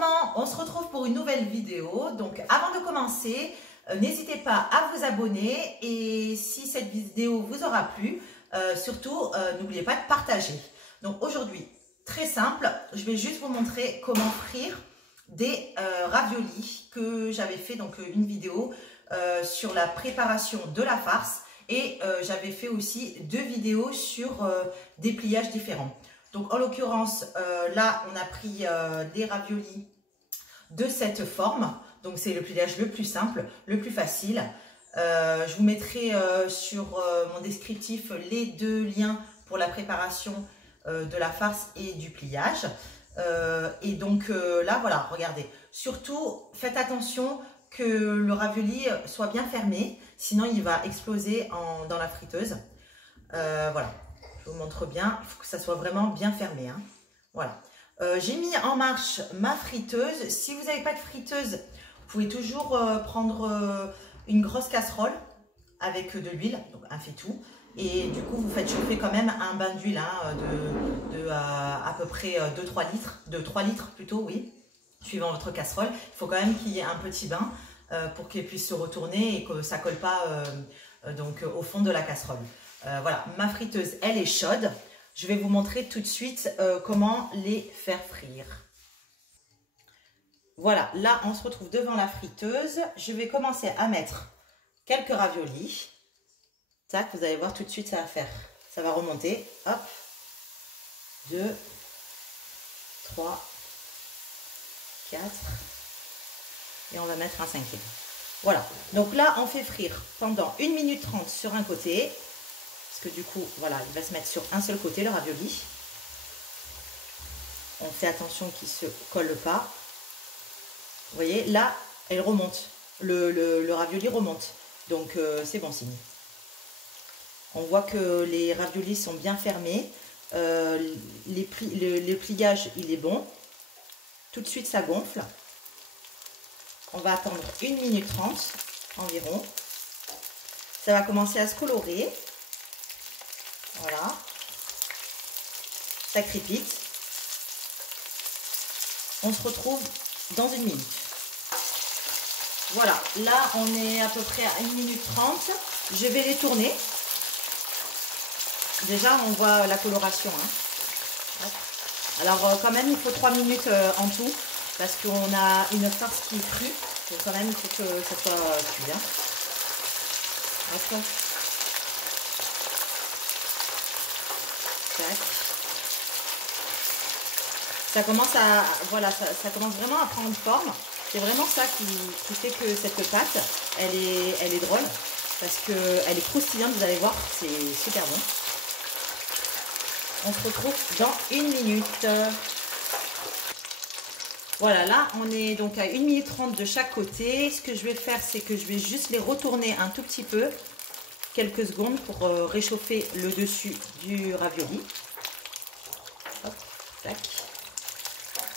gourmands, on se retrouve pour une nouvelle vidéo. Donc avant de commencer, n'hésitez pas à vous abonner et si cette vidéo vous aura plu, surtout n'oubliez pas de partager. Donc aujourd'hui, très simple, je vais juste vous montrer comment frire des raviolis que j'avais fait donc une vidéo sur la préparation de la farce et j'avais fait aussi 2 vidéos sur des pliages différents. Donc en l'occurrence, là on a pris des raviolis de cette forme. Donc c'est le pliage le plus simple, le plus facile. Je vous mettrai sur mon descriptif les 2 liens pour la préparation de la farce et du pliage. Et donc là voilà, regardez. Surtout faites attention que le ravioli soit bien fermé, sinon il va exploser dans la friteuse. Voilà. Je vous montre bien, il faut que ça soit vraiment bien fermé. Hein. Voilà. J'ai mis en marche ma friteuse. Si vous n'avez pas de friteuse, vous pouvez toujours prendre une grosse casserole avec de l'huile, donc un faitout. Et du coup, vous faites chauffer quand même un bain d'huile hein, de à peu près 2-3 litres, de 3 litres plutôt, oui, suivant votre casserole. Il faut quand même qu'il y ait un petit bain pour qu'elle puisse se retourner et que ça ne colle pas donc, au fond de la casserole. Voilà, ma friteuse, elle est chaude. Je vais vous montrer tout de suite comment les faire frire. Voilà, là, on se retrouve devant la friteuse. Je vais commencer à mettre quelques raviolis. Tac, vous allez voir tout de suite, ça va faire. Ça va remonter. Hop. 2, 3, 4. Et on va mettre un 5e. Voilà, donc là, on fait frire pendant 1 minute 30 sur un côté. Parce que du coup, voilà, il va se mettre sur un seul côté, le ravioli. On fait attention qu'il ne se colle pas. Vous voyez, là, elle remonte. Le ravioli remonte. Donc, c'est bon signe. On voit que les raviolis sont bien fermés. Le pliage, il est bon. Tout de suite, ça gonfle. On va attendre 1 minute 30 environ. Ça va commencer à se colorer. Voilà, ça crépite. On se retrouve dans 1 minute. Voilà, là on est à peu près à 1 minute 30. Je vais les tourner. Déjà on voit la coloration. Hein. Alors quand même il faut 3 minutes en tout. Parce qu'on a une farce qui est crue. Donc quand même il faut que ça soit cuit. Hein. D'accord. Ça commence à voilà, ça commence vraiment à prendre forme. C'est vraiment ça qui fait que cette pâte, elle est drôle parce que elle est croustillante. Vous allez voir, c'est super bon. On se retrouve dans 1 minute. Voilà, là on est donc à 1 minute 30 de chaque côté. Ce que je vais faire, c'est que je vais juste les retourner un tout petit peu. Quelques secondes pour réchauffer le dessus du ravioli. Hop, tac,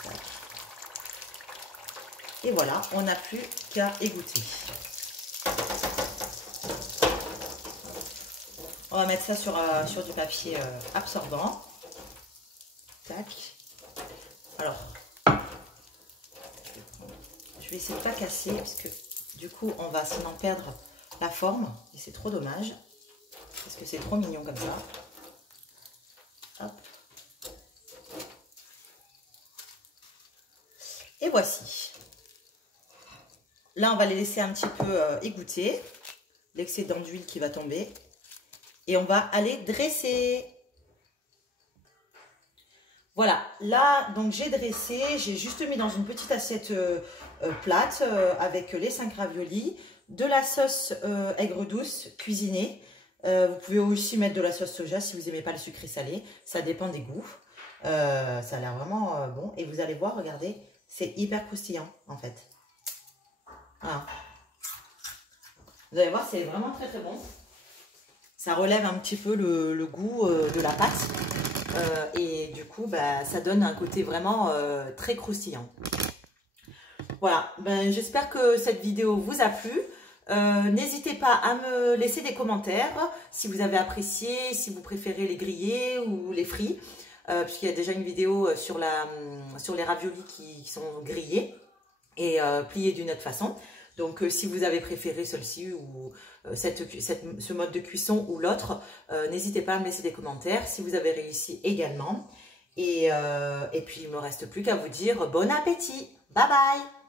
tac. Et voilà, on n'a plus qu'à égoutter. On va mettre ça sur du papier absorbant. Tac. Alors, je vais essayer de ne pas casser parce que du coup, on va sinon perdre la forme et c'est trop dommage parce que c'est trop mignon comme ça. Hop. Et voici. Là on va les laisser un petit peu égoutter, l'excédent d'huile qui va tomber et on va aller dresser. Voilà, là donc j'ai dressé, j'ai juste mis dans une petite assiette plate avec les 5 raviolis. De la sauce aigre douce cuisinée. Vous pouvez aussi mettre de la sauce soja si vous n'aimez pas le sucré salé. Ça dépend des goûts. Ça a l'air vraiment bon. Et vous allez voir, regardez, c'est hyper croustillant en fait. Voilà. Vous allez voir, c'est vraiment très très bon. Ça relève un petit peu le goût de la pâte. Et du coup, bah, ça donne un côté vraiment très croustillant. Voilà, ben, j'espère que cette vidéo vous a plu. N'hésitez pas à me laisser des commentaires si vous avez apprécié, si vous préférez les grillés ou les frits. puisqu'il y a déjà une vidéo sur les raviolis qui sont grillés et pliés d'une autre façon. Donc, si vous avez préféré celle-ci ou ce mode de cuisson ou l'autre, n'hésitez pas à me laisser des commentaires si vous avez réussi également. Et puis, il ne me reste plus qu'à vous dire bon appétit. Bye bye!